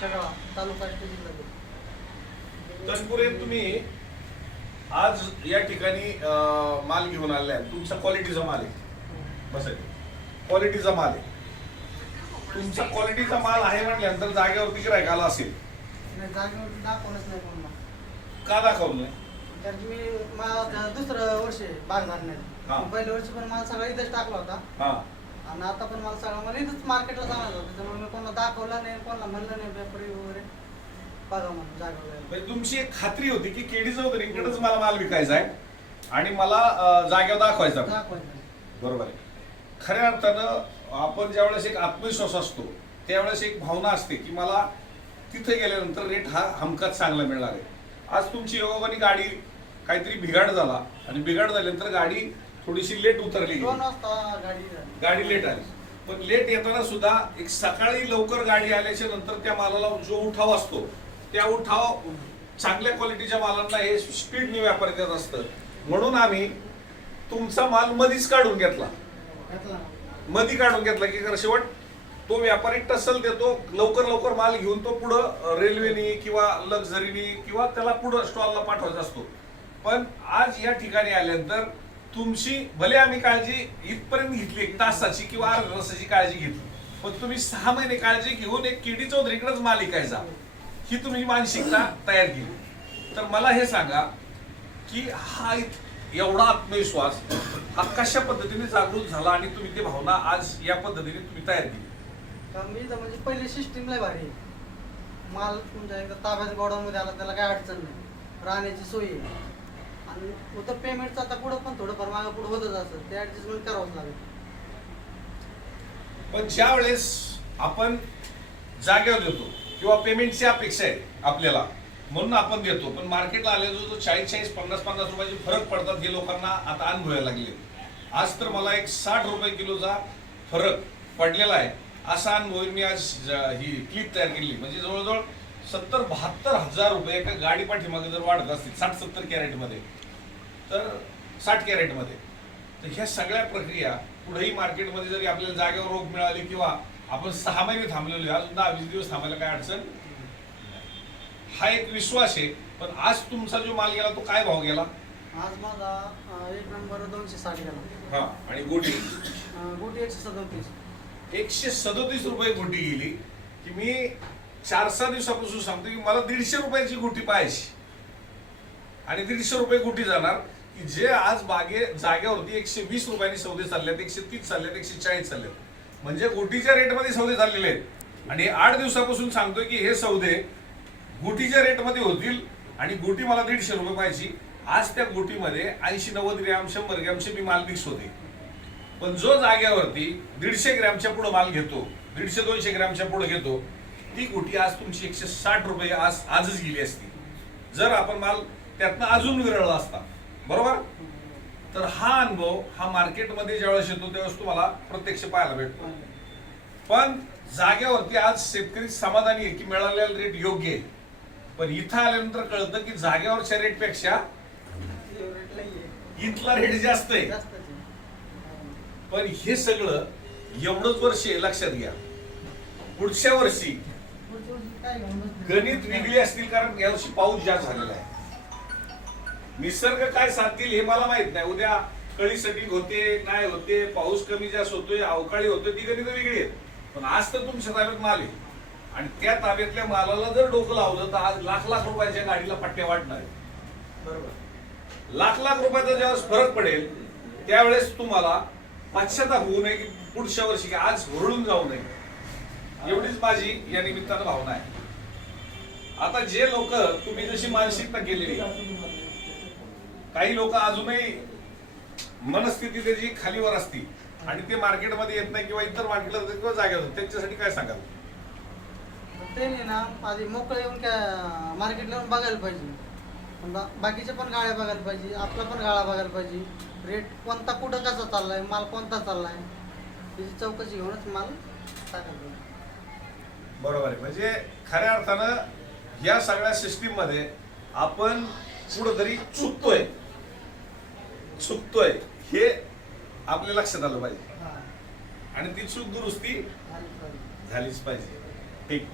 शेगावा तालुका आष्टी जिल्हा बीड. तत्पुरे तुम्ही आज या ठिकाणी अं, माल घेऊन आलेला आहे तुमचा क्वालिटीचा माल आहे. बस क्वालिटीचा माल आहे. तुमचा क्वालिटीचा माल आहे म्हटल्यानंतर जागेवरती गिरायक आला असेल. नाही जागेवर दाखवणच नाही कोणाला. का दाखवलं नाही? तर मी माझं दुसरं वर्ष बाग हा. धरण्यात पहिल्या वर्षी पण मला सगळा इथंच टाकला होता. हा. आणि आता पण मला सगळं मला इथंच मार्केटला सांगायचं होतं. त्याच्यामुळे मी कोणाला दाखवलं नाही कोणाला म्हणलं नाही व्यापारी वगैरे. बघा म्हणून जागेवर म्हणजे तुमची एक खात्री होती की केडी चौधरीकडेच मला माल विकायचा आहे आणि मला अं, जागेवर दाखवायचा. बरोबर आहे. खऱ्या अर्थानं आपण ज्यावेळेस एक आत्मविश्वास असतो त्यावेळेस एक भावना असते की मला तिथे गेल्यानंतर रेट हा हमखास चांगला मिळणार आहे. आज तुमची योगाने गाडी काहीतरी बिघाड झाला आणि बिघाड झाल्यानंतर गाडी थोडीशी लेट उतरली गेली. दोन वाजता गाडी झाली. गाडी लेट आली पण लेट येताना सुद्धा एक सकाळी लवकर गाडी आल्याच्यानंतर त्या मालाला जो उठाव असतो त्या उठाव चांगल्या क्वालिटीच्या मालांना हे स्पीडने व्यापार देत असतं म्हणून आम्ही तुमचा माल मधीच काढून घेतला. मधी काढून घेतला की शेवट तो व्यापारी टसल देतो लवकर लवकर माल घेऊन तो पुढं रेल्वेनी किंवा लक्झरीनी किंवा त्याला पुढं स्टॉलला पाठवायचा असतो पण आज या ठिकाणी आल्यानंतर तुमची भले आम्ही काळजी इथपर्यंत घेतली एक तासाची किंवा अर्ध्या तासाची काळजी घेतली पण तुम्ही सहा महिने काळजी घेऊन एक केडी चौधरीकडेच माल विकायचा ही तुम्ही मानसिकता तयार केली. तर मला हे सांगा की हा एवढा आत्मविश्वास हा कशा पद्धतीने जागृत झाला आणि तुम्ही ते भावना आज या पद्धतीने तुम्ही तयार केली? मी म्हणजे पहिली सिस्टीम लय भारी आहे. माल तुमच्या एकदा ताब्यात गोडामध्ये आला त्याला काय अडचण नाही. राहण्याची सोय आहे. आणि होतं पेमेंटचं आता पुढं मागं होतच असतं ते ऍडजस्टमेंट करावंच लागेल. पण ज्या वेळेस आपण जागेवर देतो किंवा पेमेंटची अपेक्षा आहे आपल्याला म्हणून आपण देतो. पण मार्केटला आले जो चाळीस चाळीस पन्नास पन्नास रुपयाचे फरक पडतात हे लोकांना आता अनुभवायला लागले. आज तर मला एक साठ रुपये किलोचा फरक पडलेला आहे. असा अनुभव मी आज ही क्लिप तयार केली. म्हणजे जवळजवळ सत्तर बहात्तर हजार रुपये एका गाडी पाठीमागे जर वाढत असतील साठ सत्तर कॅरेटमध्ये तर साठ कॅरेटमध्ये. तर ह्या सगळ्या प्रक्रिया पुढेही मार्केटमध्ये जरी आपल्याला जागेवर रोख मिळाली किंवा आपण सहा महिने थांबलेलो आहे, अजून दहा वीस दिवस थांबायला काय अडचण हा एक विश्वास आहे पण आज तुमचा जो माल गेला तो काय भाव गेला? आज माझा एक नंबर दोनशे साठ गेला. हा आणि गोटी? गोटी एकशे सदोतीस. एकशे सदोतीस रुपये गोटी गेली की मी चार सहा दिवसापासून सांगतो की मला दीडशे रुपयाची गोटी पाहायची. आणि दीडशे रुपये गोटी जाणार की जे आज बागे जागेवरती एकशे वीस रुपयांनी सौदे चाललेत एकशे तीस चाललेत एकशे चाळीस चाललेत म्हणजे गोटीच्या रेटमध्ये सौदे चाललेले आहेत. आणि आठ दिवसापासून सांगतोय की हे सौदे गोटीच्या रेटमध्ये होतील आणि गोटी मला दीडशे रुपये पाहिजे. आज त्या गोटीमध्ये ऐंशी नव्वद ग्रॅम शंभर ग्रॅमचे मी माल मिक्स होते. पण जो जागेवरती दीडशे ग्रॅमच्या पुढे माल घेतो दीडशे दोनशे ग्रॅमच्या पुढे घेतो ती गुटी आज तुमची एकशे साठ रुपये आज आजच गेली असती. जर आपण माल त्यातनं अजून विरळला असता बरोबर तर हा अनुभव हा मार्केटमध्ये ज्यावेळेस येतो त्यावेळेस तुम्हाला प्रत्यक्ष पाहायला भेटतो पण जागेवरती आज शेतकरी समाधानी आहे की मिळालेला रेट योग्य आहे पण इथं आल्यानंतर कळतं की जागेवरच्या रेटपेक्षा. इथला रेट जास्त आहे. पण हे सगळं एवढंच वर्ष आहे, लक्षात घ्या पुढच्या वर्षी? गणित वेगळी असतील कारण यावर्षी पाऊस जास्त झालेला आहे निसर्ग काय साधतील हे मला माहीत नाही. उद्या कळीसाठी होते नाही होते पाऊस कमी जास्त होतोय अवकाळी होतोय ती गणित वेगळी आहेत. पण आज तर तुमच्या ताब्यात माल आहे. आणि त्या ताब्यातल्या मालाला जर डोकं लावलं तर आज लाख लाख रुपयाच्या गाडीला पट्ट्या वाटणार आहे बरोबर. लाख लाख रुपयाचा ज्यावेळेस फरक पडेल त्यावेळेस तुम्हाला पश्चाताप होऊ नये की पुढच्या वर्षी की आज हुरळून जाऊ नये. एवढीच माझी या निमित्तानं भावना आहे. आता जे लोक तुम्ही जशी मानसिकता केलेली काही लोक अजूनही मनस्थिती त्याची खालीवर असती आणि ते मार्केटमध्ये येत नाही किंवा इतर मार्केटला किंवा जागेवर. त्यांच्यासाठी काय सांगाल? त्यांनी ना आधी मोकळं येऊन काय मार्केटला येऊन बघायला पाहिजे. बा- बाकीच्या पण गाड्या बघायला पाहिजे आपला पण गाळा बघायला पाहिजे. रेट कोणता कुठं कसा चाललाय माल कोणता चाललाय त्याची चौकशी घेऊनच माल टाकायला पाहिजे. बरोबर आहे. म्हणजे खऱ्या अर्थानं या सगळ्या सिस्टीममध्ये आपण कुठंतरी चुकतोय. चुकतोय हे आपल्या लक्षात आलं पाहिजे. आणि ती चूक दुरुस्ती झालीच पाहिजे. ठीक.